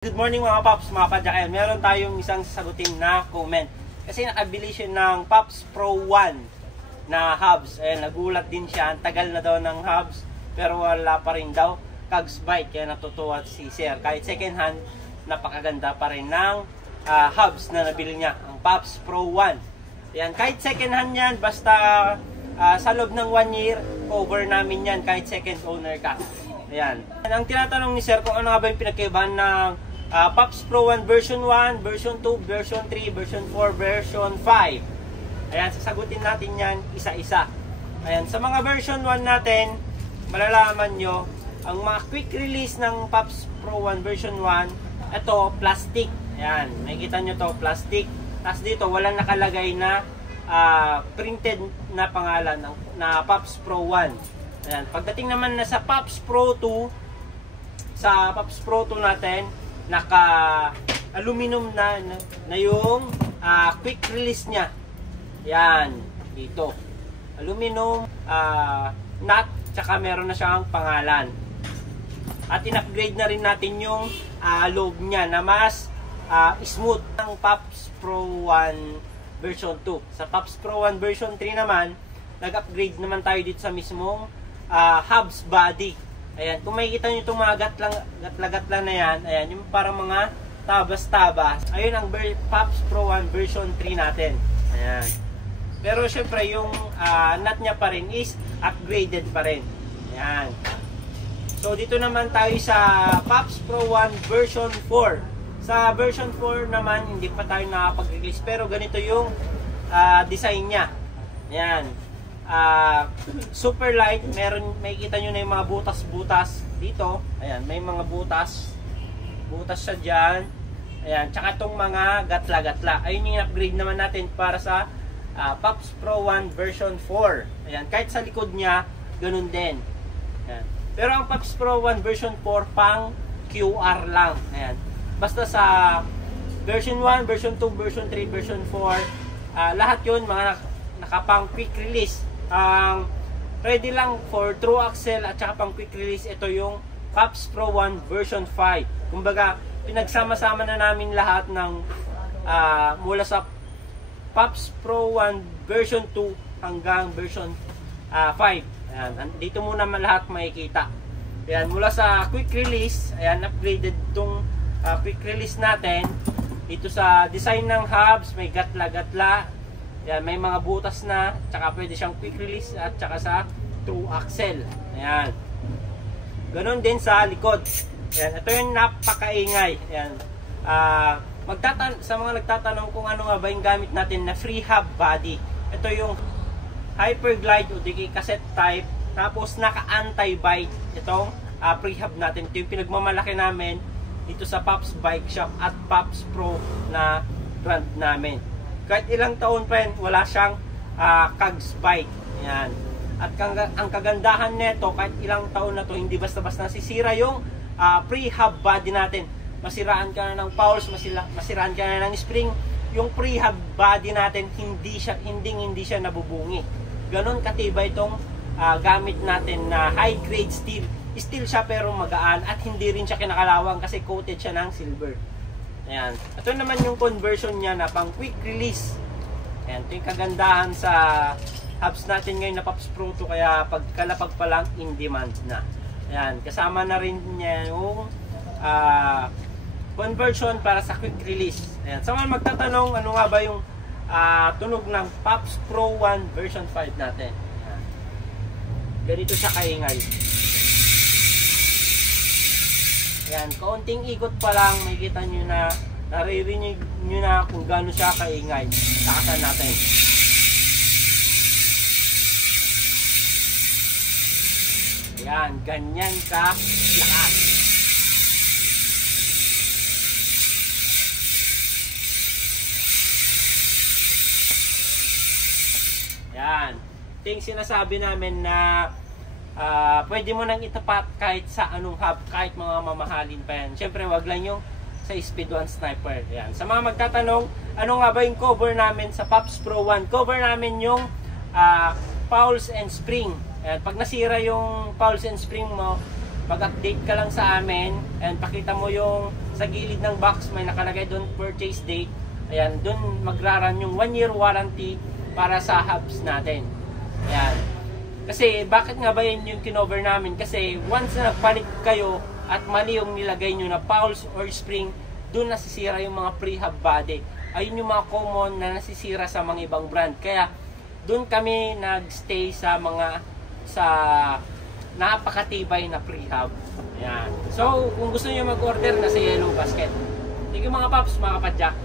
Good morning mga Pops, mga Padjakel. Meron tayong isang sasagutin na comment. Kasi nakabili siya ng Pops Pro 1 na hubs. Ayan, nagulat din siya. Ang tagal na daw ng hubs, pero wala pa rin daw Cogs bike. Kaya natutuwa si Sir. Kahit second hand, napakaganda pa rin ng hubs na nabili niya. Ang Pops Pro 1. Ayan, kahit second hand yan, basta sa loob ng 1 year, over namin yan kahit second owner ka. Ayan. Ang tinatanong ni Sir kung ano nga ba yung pinagkaibahan ng Pops Pro 1 version 1, version 2, version 3, version 4, version 5. Ayan, sasagutin natin yan isa-isa. Ayan, sa mga version 1 natin, malalaman nyo, ang mga quick release ng Pops Pro 1 version 1, ito, plastic. Ayan, makikita nyo to, plastic. Tapos dito, walang nakalagay na printed na pangalan na Pops Pro 1. Ayan, pagdating naman na sa Pops Pro 2, sa Pops Pro 2 natin, naka-aluminum na yung quick release niya. Yan, dito. Aluminum, nut, tsaka meron na siyang pangalan. At in-upgrade na rin natin yung loob niya na mas smooth ng Pops Pro 1 version 2. Sa Pops Pro 1 version 3 naman, nag-upgrade naman tayo dito sa mismong hubs body. Ayan, kung makikita nyo itong mga gatla-gatla na yan, ayan, yung parang mga tabas-tabas. Ayun ang Pops Pro 1 version 3 natin. Ayan. Pero syempre, yung nut niya pa rin is upgraded pa rin. Ayan. So, dito naman tayo sa Pops Pro 1 version 4. Sa version 4 naman, hindi pa tayo nakapag-release. Pero ganito yung design niya. Ayan. Super light, makikita nyo na yung mga butas-butas dito. Ayan, may mga butas siya dyan. Ayan, tsaka itong mga gatla-gatla. Ayun yung upgrade naman natin para sa Pops Pro 1 version 4. Ayan, kahit sa likod niya, ganun din. Ayan. Pero ang Pops Pro 1 version 4 pang QR lang. Ayan. Basta sa version 1, version 2, version 3, version 4, lahat yun mga nakapang quick release. Ready lang for true axle at saka pang quick release. Ito yung Pops Pro 1 version 5. Kumbaga, pinagsama-sama na namin lahat ng mula sa Pops Pro 1 version 2 hanggang version 5. Ayan, dito muna lahat makikita. Ayan, mula sa quick release, ayan, upgraded itong quick release natin. Dito sa design ng hubs, may gatla-gatla. Ayan, may mga butas na, tsaka pwede siyang quick release at tsaka sa true axle. Ayan. Ganon din sa likod. Ayan, ito yung napakaingay. Ayan. Sa mga nagtatanong kung ano nga ba yung gamit natin na free hub body. Ito yung Hyperglide o di cassette type. Tapos naka-anti-bite itong free hub natin. Ito yung pinagmamalaki namin dito sa Pops Bike Shop at Pops Pro na brand namin. Kahit ilang taon pa yan, wala siyang Cogs bike. Ayan. At ang kagandahan nito, kahit ilang taon na to, hindi basta-basta nasisira yung pre-hub body natin. Masiraan ka na ng pulse, masiraan ka na ng spring. Yung pre-hub body natin, hindi siya nabubungi. Ganon katibay itong gamit natin na high-grade steel. Steel siya pero magaan at hindi rin siya kinakalawang kasi coated siya ng silver. Ayan. Ito naman yung conversion niya na pang quick release. Ayan. Ito yung kagandahan sa hubs natin ngayon na Pops Pro 2. Kaya pagkalapag pa lang, in demand na. Ayan. Kasama na rin niya yung conversion para sa quick release. Ayan. Sa mga magtatanong, ano nga ba yung tunog ng Pops Pro 1 version 5 natin. Ayan. Ganito siya kaingay. Ayan, kaunting ikot pa lang, makikita nyo na, naririnig nyo na kung gaano siya kaingay. Takasan natin. Ayan, ganyan ka lakas. Ayan, ito yung sinasabi namin na pwede mo nang itapat kahit sa anong hub, kahit mga mamahalin pa yan. Siyempre, wag lang yung sa Speed 1 Sniper. Yan. Sa mga magtatanong, ano nga ba yung cover namin sa Pops Pro 1? Cover namin yung pulse and spring. Ayan. Pag nasira yung pulse and spring mo, Pag-update ka lang sa amin, and pakita mo yung sa gilid ng box, may nakalagay doon purchase date. Ayan, doon magraran yung 1 year warranty para sa hubs natin. Ayan. Kasi bakit nga ba yun yung kinover namin? Kasi once na nagpanik kayo at mali yung nilagay nyo na pulse or spring, doon nasisira yung mga pre-hub body. Ayun yung mga common na nasisira sa mga ibang brand. Kaya doon kami nagstay sa napakatibay na pre-hub. Ayan. So, kung gusto niyo mag-order, nasa Yellow Basket. Thank you mga paps, mga kapadyak.